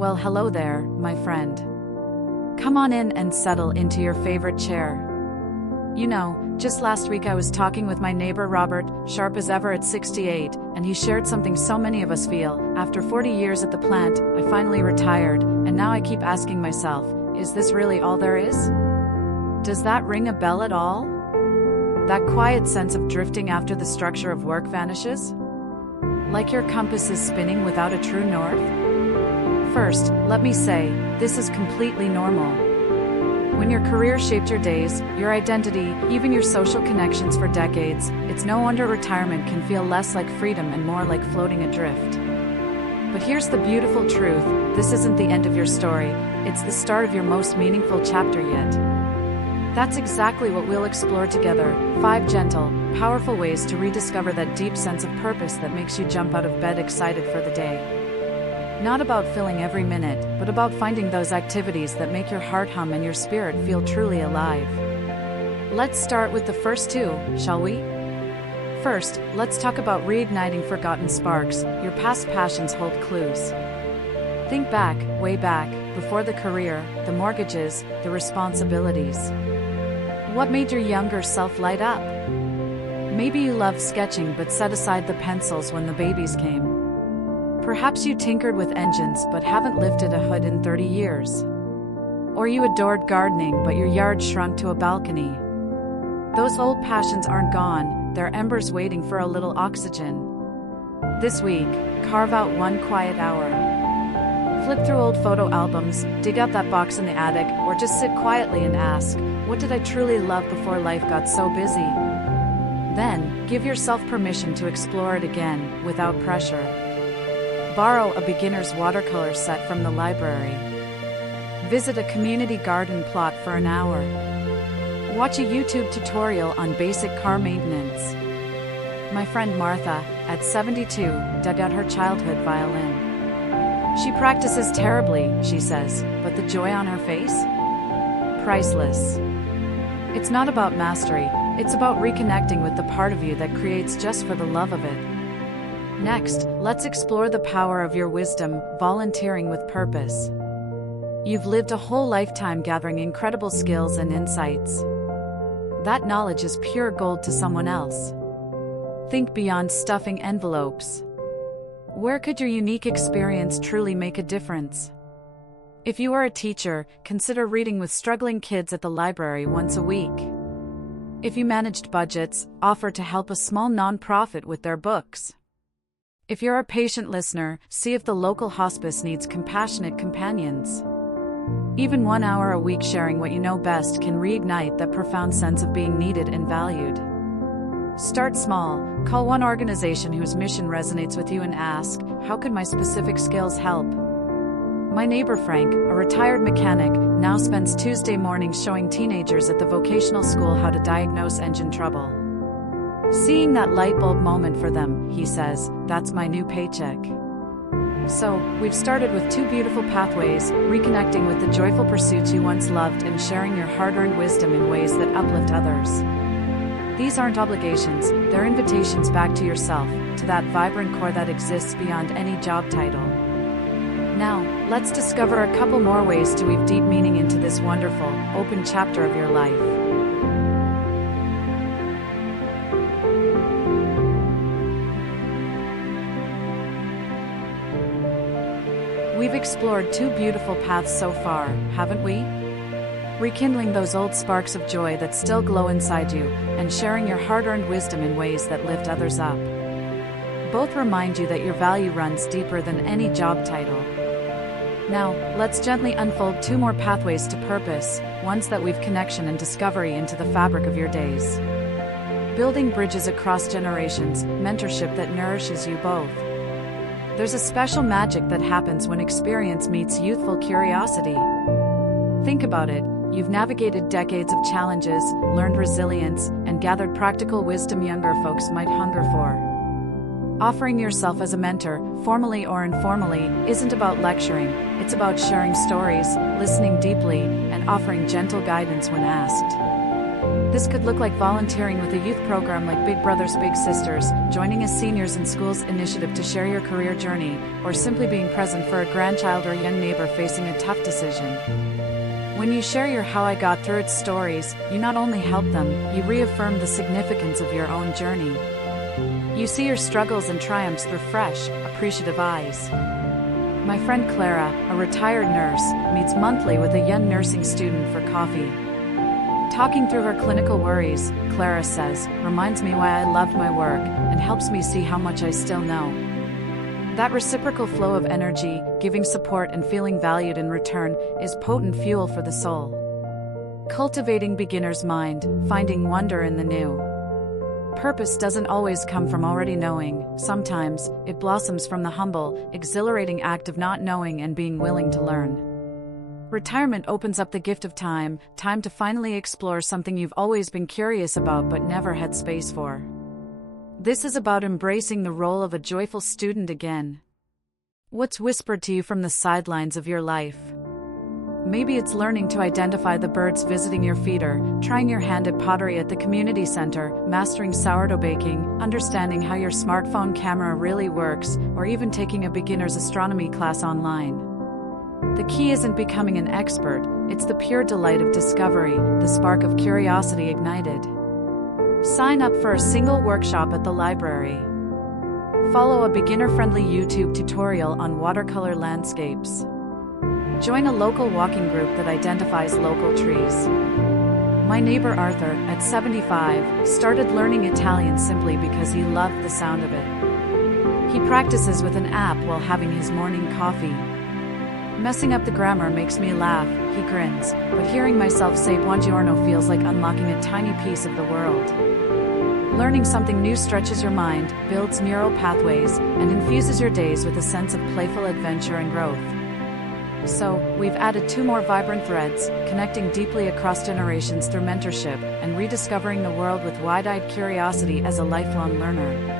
Well, hello there, my friend. Come on in and settle into your favorite chair. You know, just last week I was talking with my neighbor Robert, sharp as ever at 68, and he shared something so many of us feel. After 40 years at the plant, I finally retired, and now I keep asking myself, is this really all there is? Does that ring a bell at all? That quiet sense of drifting after the structure of work vanishes? Like your compass is spinning without a true north? First, let me say, this is completely normal. When your career shaped your days, your identity, even your social connections for decades, it's no wonder retirement can feel less like freedom and more like floating adrift. But here's the beautiful truth, this isn't the end of your story, it's the start of your most meaningful chapter yet. That's exactly what we'll explore together, 5 gentle, powerful ways to rediscover that deep sense of purpose that makes you jump out of bed excited for the day. Not about filling every minute, but about finding those activities that make your heart hum and your spirit feel truly alive. Let's start with the first 2, shall we? First, let's talk about reigniting forgotten sparks. Your past passions hold clues. Think back, way back, before the career, the mortgages, the responsibilities. What made your younger self light up? Maybe you loved sketching but set aside the pencils when the babies came. Perhaps you tinkered with engines but haven't lifted a hood in 30 years. Or you adored gardening but your yard shrunk to a balcony. Those old passions aren't gone, they're embers waiting for a little oxygen. This week, carve out one quiet hour. Flip through old photo albums, dig out that box in the attic, or just sit quietly and ask, what did I truly love before life got so busy? Then, give yourself permission to explore it again, without pressure. Borrow a beginner's watercolor set from the library. Visit a community garden plot for an hour. Watch a YouTube tutorial on basic car maintenance. My friend Martha, at 72, dug out her childhood violin. She practices terribly, she says, but the joy on her face? Priceless. It's not about mastery, it's about reconnecting with the part of you that creates just for the love of it. Next, let's explore the power of your wisdom, volunteering with purpose. You've lived a whole lifetime gathering incredible skills and insights. That knowledge is pure gold to someone else. Think beyond stuffing envelopes. Where could your unique experience truly make a difference? If you are a teacher, consider reading with struggling kids at the library once a week. If you managed budgets, offer to help a small nonprofit with their books. If you're a patient listener, see if the local hospice needs compassionate companions. Even 1 hour a week sharing what you know best can reignite that profound sense of being needed and valued. Start small, call one organization whose mission resonates with you and ask, how could my specific skills help? My neighbor Frank, a retired mechanic, now spends Tuesday mornings showing teenagers at the vocational school how to diagnose engine trouble. Seeing that light bulb moment for them, he says, that's my new paycheck. So, we've started with 2 beautiful pathways, reconnecting with the joyful pursuits you once loved and sharing your hard-earned wisdom in ways that uplift others. These aren't obligations, they're invitations back to yourself, to that vibrant core that exists beyond any job title. Now, let's discover a couple more ways to weave deep meaning into this wonderful, open chapter of your life. We've explored 2 beautiful paths so far, haven't we? Rekindling those old sparks of joy that still glow inside you, and sharing your hard-earned wisdom in ways that lift others up. Both remind you that your value runs deeper than any job title. Now, let's gently unfold 2 more pathways to purpose, ones that weave connection and discovery into the fabric of your days. Building bridges across generations, mentorship that nourishes you both. There's a special magic that happens when experience meets youthful curiosity. Think about it, you've navigated decades of challenges, learned resilience, and gathered practical wisdom younger folks might hunger for. Offering yourself as a mentor, formally or informally, isn't about lecturing, it's about sharing stories, listening deeply, and offering gentle guidance when asked. This could look like volunteering with a youth program like Big Brothers Big Sisters, joining a seniors in schools initiative to share your career journey, or simply being present for a grandchild or young neighbor facing a tough decision. When you share your How I Got Through It stories, you not only help them, you reaffirm the significance of your own journey. You see your struggles and triumphs through fresh, appreciative eyes. My friend Clara, a retired nurse, meets monthly with a young nursing student for coffee. Talking through her clinical worries, Clara says, reminds me why I loved my work, and helps me see how much I still know. That reciprocal flow of energy, giving support and feeling valued in return, is potent fuel for the soul. Cultivating beginner's mind, finding wonder in the new. Purpose doesn't always come from already knowing, sometimes, it blossoms from the humble, exhilarating act of not knowing and being willing to learn. Retirement opens up the gift of time to finally explore something you've always been curious about but never had space for. This is about embracing the role of a joyful student again. What's whispered to you from the sidelines of your life? Maybe it's learning to identify the birds visiting your feeder, trying your hand at pottery at the community center, mastering sourdough baking, understanding how your smartphone camera really works, or even taking a beginner's astronomy class online. The key isn't becoming an expert, it's the pure delight of discovery, the spark of curiosity ignited. Sign up for a single workshop at the library. Follow a beginner-friendly YouTube tutorial on watercolor landscapes. Join a local walking group that identifies local trees. My neighbor Arthur, at 75, started learning Italian simply because he loved the sound of it. He practices with an app while having his morning coffee. Messing up the grammar makes me laugh, he grins, but hearing myself say buongiorno feels like unlocking a tiny piece of the world. Learning something new stretches your mind, builds neural pathways, and infuses your days with a sense of playful adventure and growth. So, we've added 2 more vibrant threads, connecting deeply across generations through mentorship, and rediscovering the world with wide-eyed curiosity as a lifelong learner.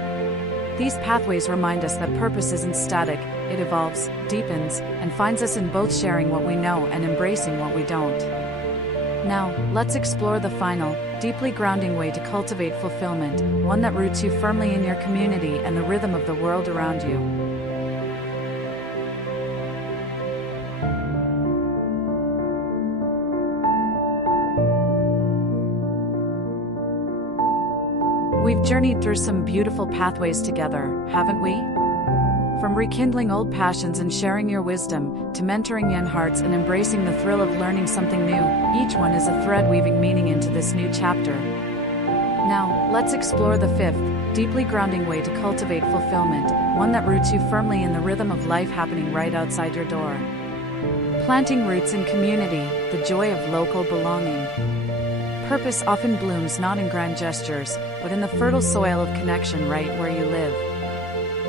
These pathways remind us that purpose isn't static, it evolves, deepens, and finds us in both sharing what we know and embracing what we don't. Now, let's explore the final, deeply grounding way to cultivate fulfillment, one that roots you firmly in your community and the rhythm of the world around you. We've journeyed through some beautiful pathways together, haven't we? From rekindling old passions and sharing your wisdom, to mentoring young hearts and embracing the thrill of learning something new, each one is a thread weaving meaning into this new chapter. Now, let's explore the 5th, deeply grounding way to cultivate fulfillment, one that roots you firmly in the rhythm of life happening right outside your door. Planting roots in community, the joy of local belonging. Purpose often blooms not in grand gestures, but in the fertile soil of connection right where you live.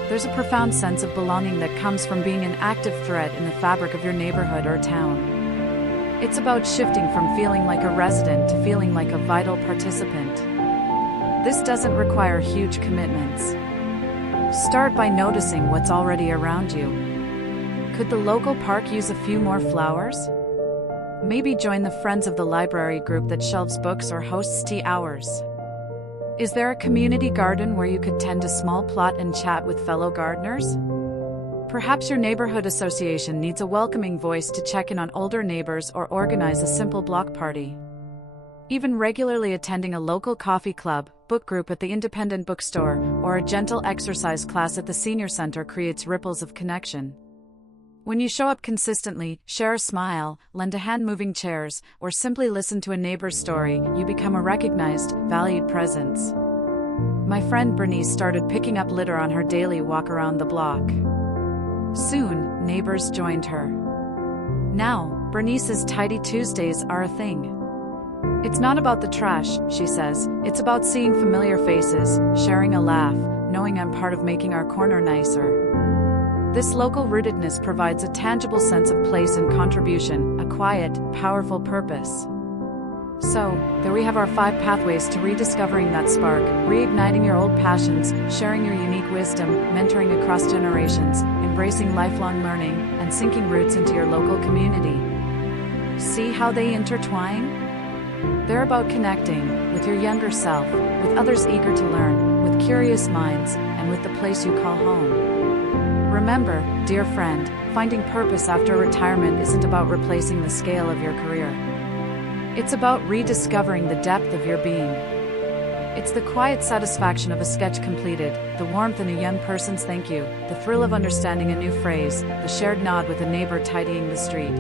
There's a profound sense of belonging that comes from being an active thread in the fabric of your neighborhood or town. It's about shifting from feeling like a resident to feeling like a vital participant. This doesn't require huge commitments. Start by noticing what's already around you. Could the local park use a few more flowers? Maybe join the Friends of the Library group that shelves books or hosts tea hours. Is there a community garden where you could tend a small plot and chat with fellow gardeners? Perhaps your neighborhood association needs a welcoming voice to check in on older neighbors or organize a simple block party. Even regularly attending a local coffee club, book group at the independent bookstore, or a gentle exercise class at the senior center creates ripples of connection. When you show up consistently, share a smile, lend a hand moving chairs, or simply listen to a neighbor's story, you become a recognized, valued presence. My friend Bernice started picking up litter on her daily walk around the block. Soon, neighbors joined her. Now, Bernice's Tidy Tuesdays are a thing. It's not about the trash, she says, it's about seeing familiar faces, sharing a laugh, knowing I'm part of making our corner nicer. This local rootedness provides a tangible sense of place and contribution, a quiet, powerful purpose. So, there we have our 5 pathways to rediscovering that spark, reigniting your old passions, sharing your unique wisdom, mentoring across generations, embracing lifelong learning, and sinking roots into your local community. See how they intertwine? They're about connecting, with with your younger self, with others eager to learn, with curious minds, and with the place you call home. Remember, dear friend, finding purpose after retirement isn't about replacing the scale of your career. It's about rediscovering the depth of your being. It's the quiet satisfaction of a sketch completed, the warmth in a young person's thank you, the thrill of understanding a new phrase, the shared nod with a neighbor tidying the street.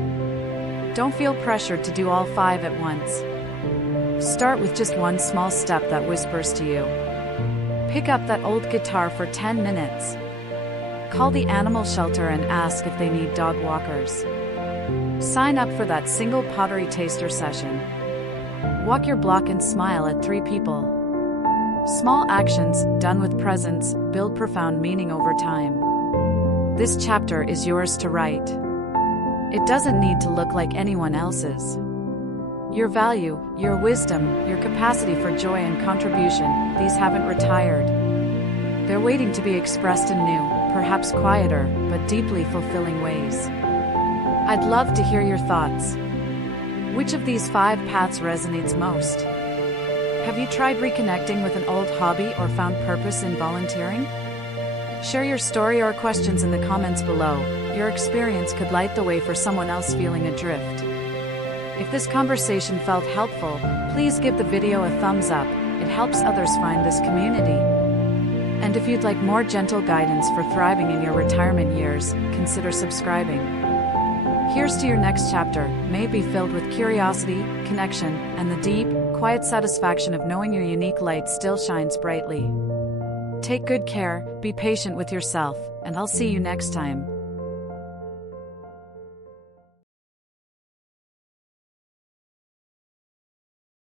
Don't feel pressured to do all 5 at once. Start with just one small step that whispers to you. Pick up that old guitar for 10 minutes. Call the animal shelter and ask if they need dog walkers. Sign up for that single pottery taster session. Walk your block and smile at 3 people. Small actions, done with presence, build profound meaning over time. This chapter is yours to write. It doesn't need to look like anyone else's. Your value, your wisdom, your capacity for joy and contribution, these haven't retired. They're waiting to be expressed in new, perhaps quieter, but deeply fulfilling ways. I'd love to hear your thoughts. Which of these 5 paths resonates most? Have you tried reconnecting with an old hobby or found purpose in volunteering? Share your story or questions in the comments below. Your experience could light the way for someone else feeling adrift. If this conversation felt helpful, please give the video a thumbs up. It helps others find this community. And if you'd like more gentle guidance for thriving in your retirement years, consider subscribing. Here's to your next chapter. May it be filled with curiosity, connection, and the deep, quiet satisfaction of knowing your unique light still shines brightly. Take good care, be patient with yourself, and I'll see you next time.